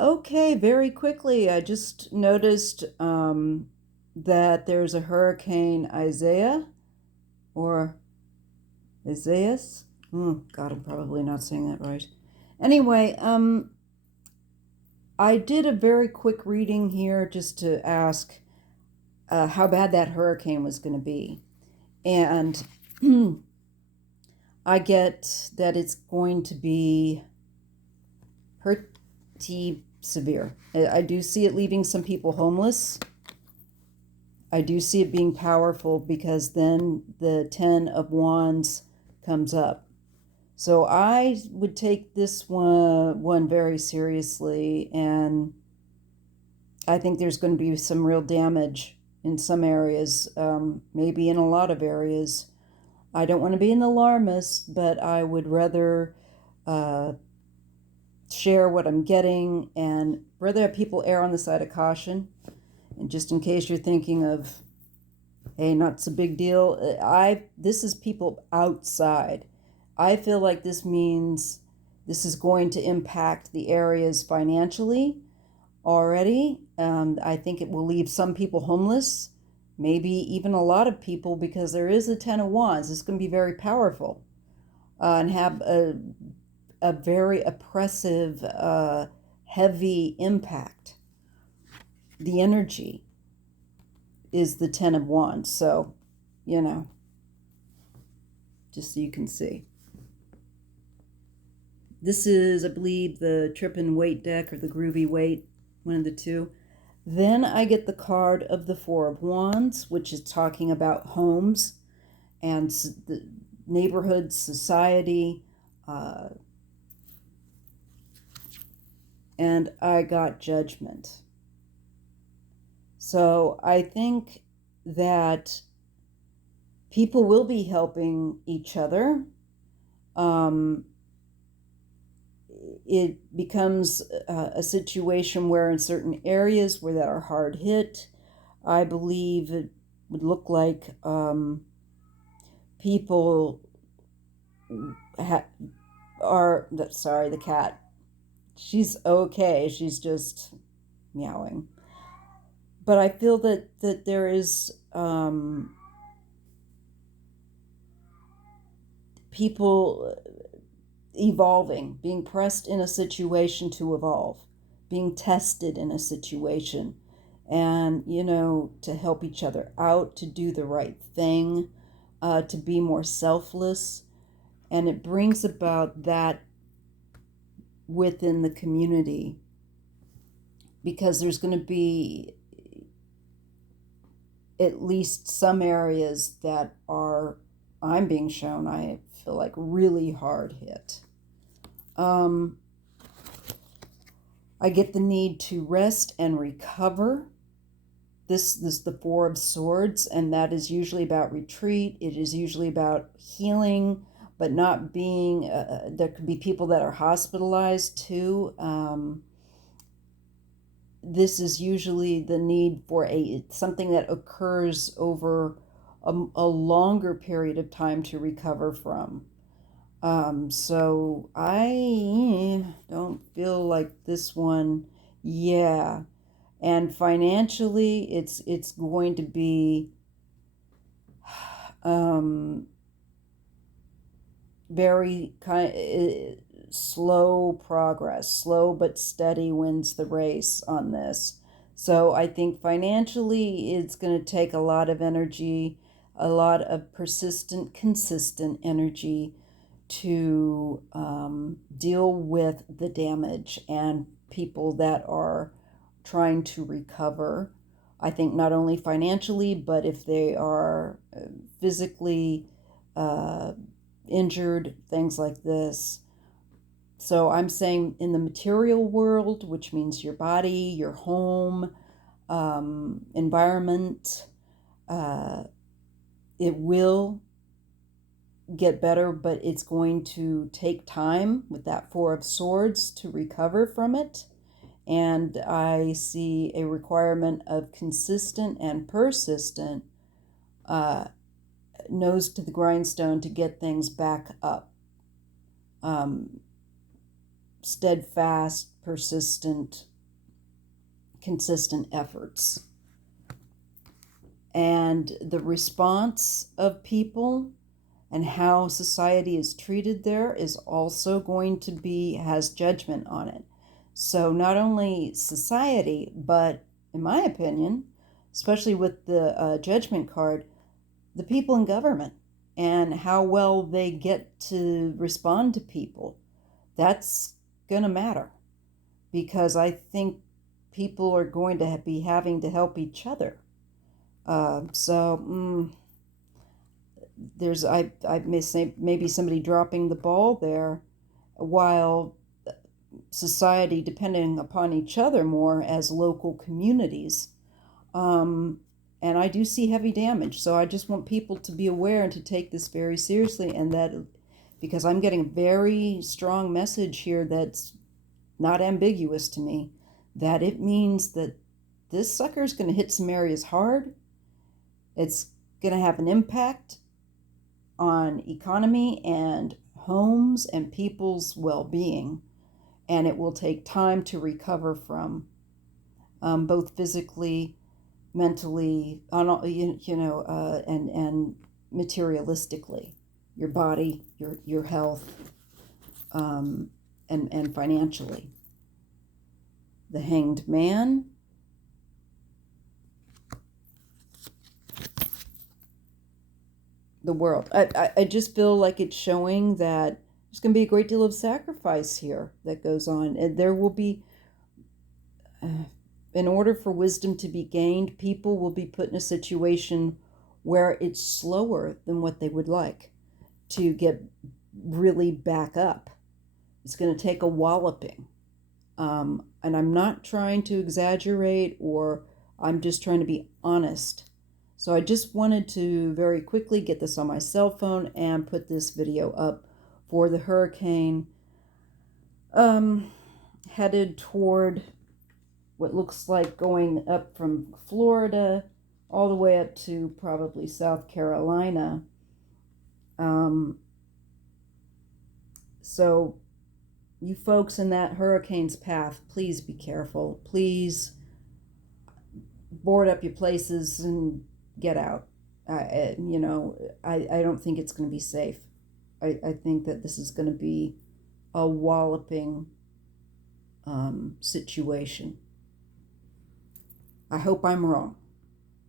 Okay, very quickly, I just noticed that there's a hurricane Isaiah or Isaias. Oh, God, I'm probably not saying that right. Anyway, I did a very quick reading here just to ask how bad that hurricane was going to be. And I get that it's going to be pretty severe. I do see it leaving some people homeless. I do see it being powerful because then the Ten of Wands comes up. So I would take this one very seriously, and I think there's going to be some real damage in some areas, maybe in a lot of areas. I don't want to be an alarmist, but I would rather uh, share what I'm getting and rather have people err on the side of caution. And just in case you're thinking of, hey, not so big deal, this is people outside. I feel like this means this is going to impact the areas financially already. I think it will leave some people homeless, maybe even a lot of people, because there is a Ten of Wands. It's going to be very powerful and have a very oppressive, heavy impact. The energy is the Ten of Wands. So, you know, just so you can see. This is, I believe, the Trip and Wait deck or the Groovy Wait, one of the two. Then I get the card of the Four of Wands, which is talking about homes and the neighborhood, society. And I got Judgment. So I think that people will be helping each other. It becomes a situation where in certain areas where that are hard hit, I believe it would look like people are, sorry, the cat. She's okay. She's just meowing. But I feel that there is people evolving, being pressed in a situation to evolve, being tested in a situation, and, to help each other out, to do the right thing, to be more selfless. And it brings about that within the community because there's going to be at least some areas that are, I'm being shown, I feel like really hard hit. I get the need to rest and recover. This is the Four of Swords, and that is usually about retreat. It is usually about healing, but not being, there could be people that are hospitalized too. This is usually the need for something that occurs over a longer period of time to recover from. So I don't feel like this one, yeah. And financially, it's going to be very slow progress. Slow but steady wins the race on this. So I think financially, it's going to take a lot of energy, a lot of persistent, consistent energy to deal with the damage and people that are trying to recover. I think not only financially, but if they are physically injured, things like this. So I'm saying in the material world, which means your body, your home, environment, it will get better, but it's going to take time with that Four of Swords to recover from it. And I see a requirement of consistent and persistent nose to the grindstone to get things back up. Steadfast, persistent consistent efforts. And the response of people and how society is treated there is also going to has judgment on it. So not only society, but in my opinion, especially with the judgment card, the people in government and how well they get to respond to people. That's going to matter, because I think people are going to be having to help each other. There's I may say maybe somebody dropping the ball there, while society depending upon each other more as local communities. And I do see heavy damage. So I just want people to be aware and to take this very seriously, and that because I'm getting a very strong message here that's not ambiguous to me, that it means that this sucker is going to hit some areas hard. It's going to have an impact on economy and homes and people's well-being, and it will take time to recover from, both physically, mentally, and materialistically, your body, your health, and financially. The Hanged Man. The world. I just feel like it's showing that there's going to be a great deal of sacrifice here that goes on. And there will be, in order for wisdom to be gained, people will be put in a situation where it's slower than what they would like to get really back up. It's going to take a walloping. And I'm not trying to exaggerate, or I'm just trying to be honest. So I just wanted to very quickly get this on my cell phone and put this video up for the hurricane headed toward what looks like going up from Florida all the way up to probably South Carolina. So you folks in that hurricane's path, please be careful. Please board up your places and get out. I don't think it's going to be safe. I think that this is going to be a walloping situation. I hope I'm wrong.